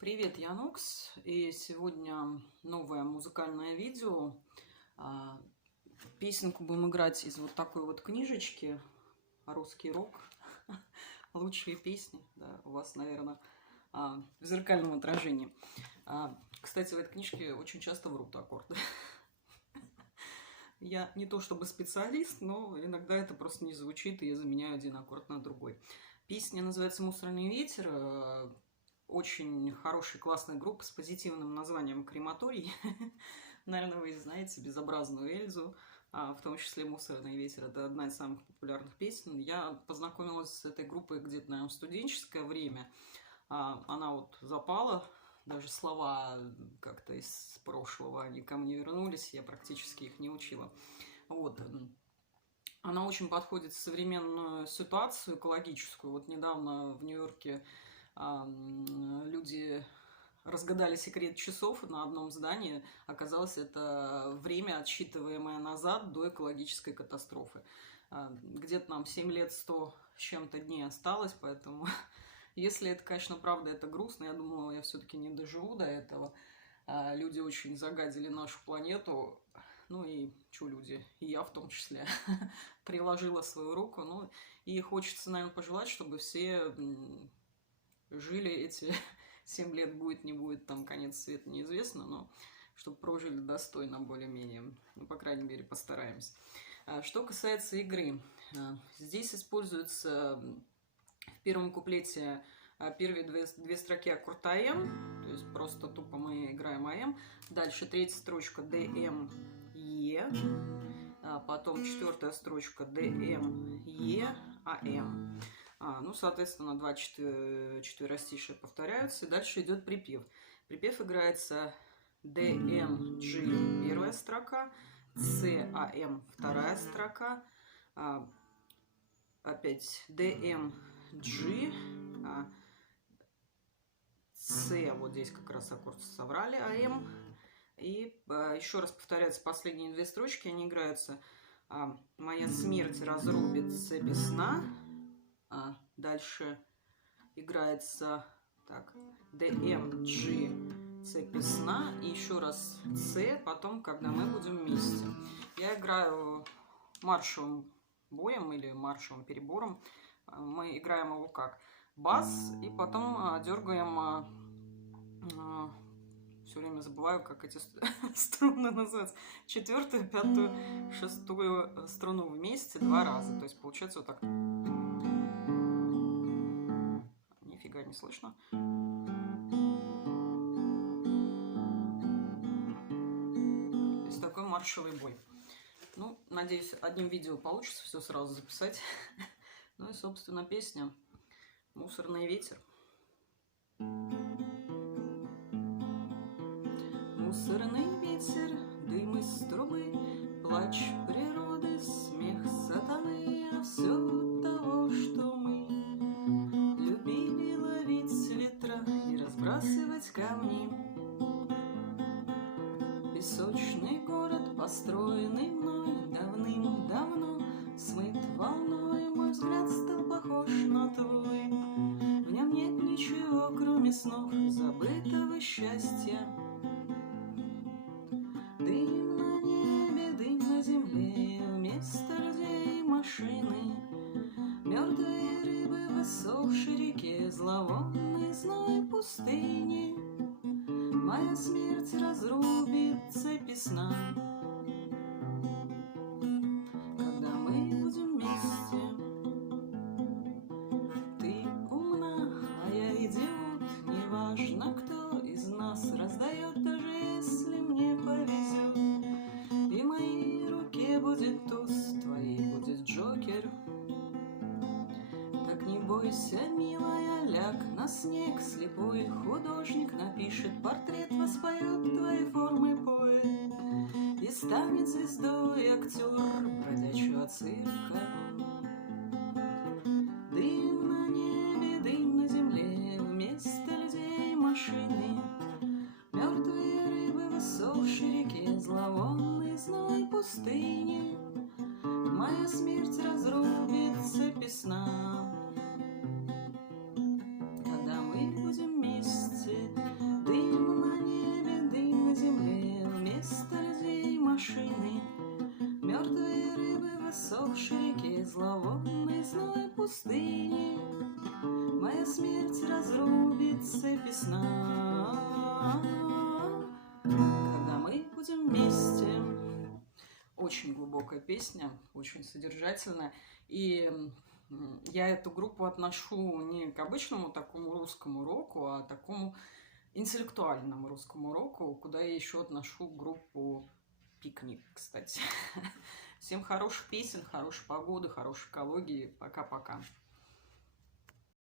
Привет, я Нокс, и сегодня новое музыкальное видео. А, Песенку будем играть из вот такой вот книжечки «Русский рок». Лучшие песни, да, у вас, наверное, в зеркальном отражении. Кстати, в этой книжке очень часто врут аккорды. Я не то чтобы специалист, но иногда это просто не звучит, и я заменяю один аккорд на другой. Песня называется «Мусорный ветер». Очень хорошая, классная группа с позитивным названием «Крематорий». Наверное, вы знаете безобразную Эльзу, в том числе «Мусорный ветер». Это одна из самых популярных песен. Я познакомилась с этой группой где-то, наверное, в студенческое время. Она вот запала, даже слова как-то из прошлого, они ко мне вернулись, я практически их не учила. Вот. Она очень подходит в современную ситуацию экологическую. Вот недавно в Нью-Йорке люди разгадали секрет часов на одном здании. Оказалось, это время, отсчитываемое назад до экологической катастрофы. Где-то нам 7 лет 100 с чем-то дней осталось, поэтому если это, конечно, правда, это грустно. Я думала, я все-таки не доживу до этого. Люди очень загадили нашу планету. Ну и что люди, и я в том числе, приложила свою руку. Ну и хочется, наверное, пожелать, чтобы все жили эти 7 лет, будет, не будет, там конец света неизвестно, но чтобы прожили достойно более-менее. Ну, по крайней мере, постараемся. Что касается игры, здесь используется в первом куплете первые две строки аккорда АМ, то есть просто тупо мы играем АМ. Дальше третья строчка ДМ, Е. Потом четвертая строчка ДМ, Е, АМ. Ну, соответственно, два четверостишия повторяются, и дальше идет припев. Припев играется ДМ, G, первая строка, С, АМ, вторая строка, опять ДМ, G, С, вот здесь как раз аккорд соврали, АМ, и еще раз повторяются последние две строчки, они играются «Моя смерть разрубит цепи сна». Дальше играется так, ДМ, G, цепи сна, и еще раз С, потом, когда мы будем вместе. Я играю маршевым боем или маршевым перебором. Мы играем его как бас, и потом дергаем, все время забываю, как эти струны называются, четвертую, пятую, шестую струну вместе два раза. То есть получается вот так. Нифига не слышно. То есть такой маршевый бой. Ну, надеюсь, одним видео получится все сразу записать. Ну и, собственно, песня «Мусорный ветер». Мусорный ветер, дым из трубы, плач природы, смех сатаны, а все от того, что мы любили ловить ветра и разбрасывать камни. Песочный город, построенный мной давным-давно, смыт волной, мой взгляд стал похож на твой. В нем нет ничего, кроме снов забытого счастья. Дым на небе, дым на земле, вместо людей машины, мертвые рыбы в иссохшей реке, зловонный зной пустыни. Моя смерть разрубит цепи сна, когда мы будем вместе. Ты умна, а я идиот, неважно, кто из нас раздает, даже если мне повезет. И в моей руке будет туз, в твоей будет Джокер. Так не бойся, милая, ляг на снег, слепой художник напишет портрет, воспоет твои формы поэт и станет звездой актер бродячего цирка. Дым на небе, дым на земле, вместо людей машины, мертвые рыбы в иссохшей реке, зловонный зной пустыни. Моя смерть разрубит цепи сна, когда мы будем вместе. лесной пустыне моя смерть разрубит цепи сна. Когда мы будем вместе. Очень глубокая песня, очень содержательная. И я эту группу отношу не к обычному такому русскому року, а такому интеллектуальному русскому року, куда я еще отношу группу «Пикник», кстати. Всем хороших песен, хорошей погоды, хорошей экологии. Пока-пока.